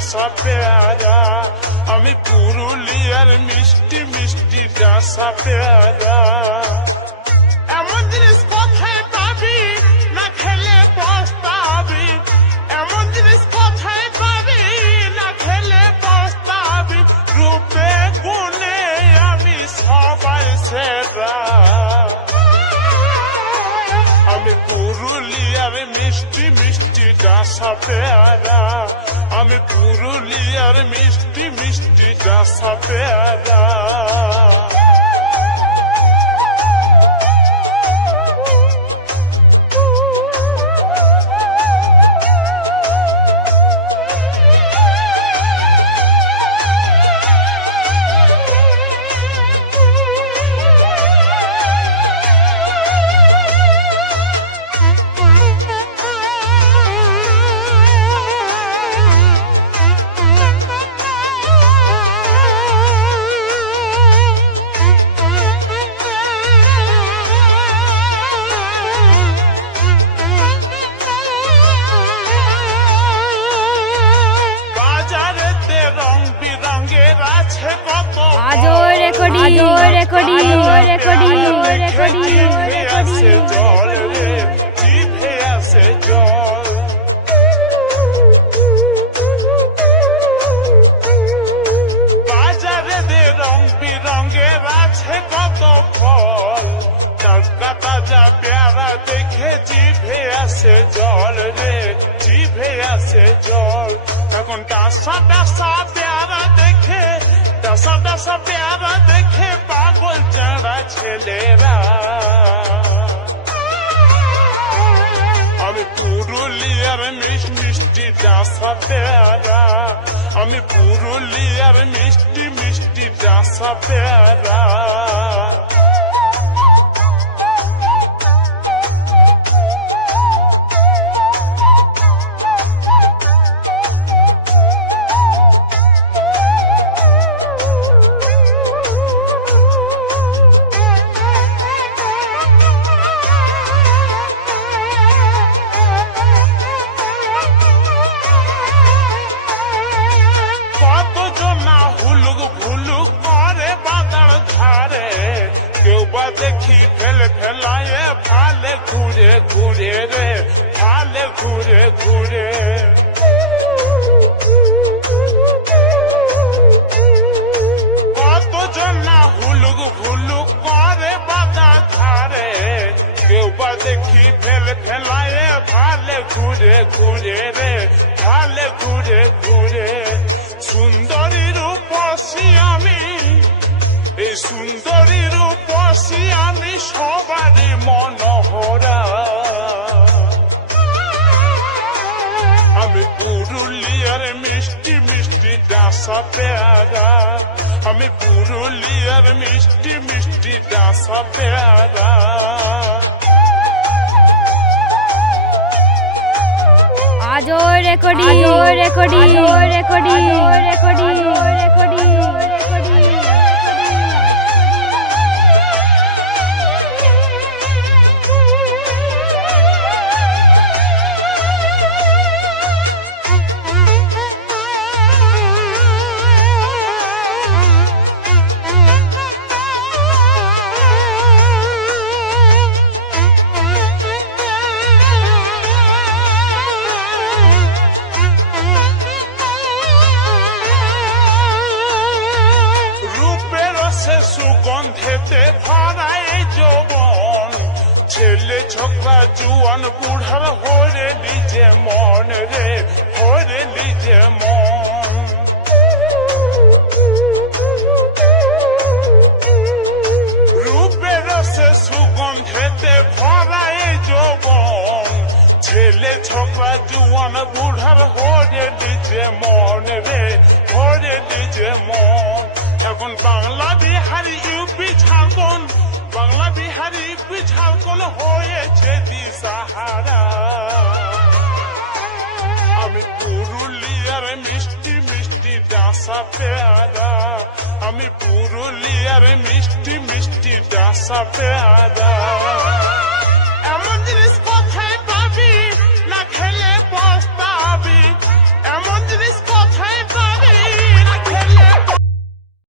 ডাসা পেয়ারা, আমি পুরুলিয়ার মিষ্টি মিষ্টি ডাসা পেয়ারা। এমন জিনিস কোথায় পাবি না খেলে পস্তাবি, এমন জিনিস কোথায় পাবি না খেলে পস্তাবি। রূপে গুণে আমি সবার সেরা, আমি পুরুলিয়ার মিষ্টি মিষ্টি ডাসা পেয়ারা, আমি পুরুলিয়ার মিষ্টি মিষ্টি ডাসা পেয়ারা। তাজা পেয়ারা দেখে জিভে আসে জল রে, জিভে আসে জল। এখন ডাসা ডাসা পেয়ারা দেখে, ডাসা ডাসা পেয়ারা দেখে পাগল চাঁড়া ছেলেরা। আমি পুরুলিয়ার মিষ্টি ডাসা পেয়ারা, আমি পুরুলিয়ার মিষ্টি মিষ্টি ডাসা পেয়ারা। দেখি ফেলে ফেলায়ে ফালে ঘুরে ঘুরে রে, ফালে ঘুরে ঘুরে। কতজন না হুলুক ভুলুক করে বাজার ধারে, কেউ বা দেখি ফেলে ফেলায়ে ফালে ঘুরে ঘুরে রে, ফালে ঘুরে ঘুরে। সুন্দরী রূপসী আমি, এই সুন্দরী রূপসী আমি সবারই মনোহরা। আমি পুরুলিয়ার মিষ্টি মিষ্টি ডাসা পেয়ারা, আমি পুরুলিয়ার মিষ্টি মিষ্টি ডাসা পেয়ারা। আজো recording recording recording recording recording. সুগন্ধেতে ভরায় যৌবন, ছেলে ছোকরা জুয়ান বুড়ার হরে লিজে মন রে, হরে লিজে মন। রূপের সে সুগন্ধেতে ভরায় যৌবন, ছেলে ছোকরা জুয়ান বুড়ার হরে লিজে মন রে, হরে লিজে মন। এখন বাংলা বিহারি ইউপি ঝাড়খণ্ড, বাংলা বিহারি ইউপি ঝাড়খণ্ড হয়েছে দিশাহারা। আমি পুরুলিয়ার মিষ্টি মিষ্টি ডাসা পেয়ারা, আমি পুরুলিয়ার মিষ্টি মিষ্টি ডাসা পেয়ারা।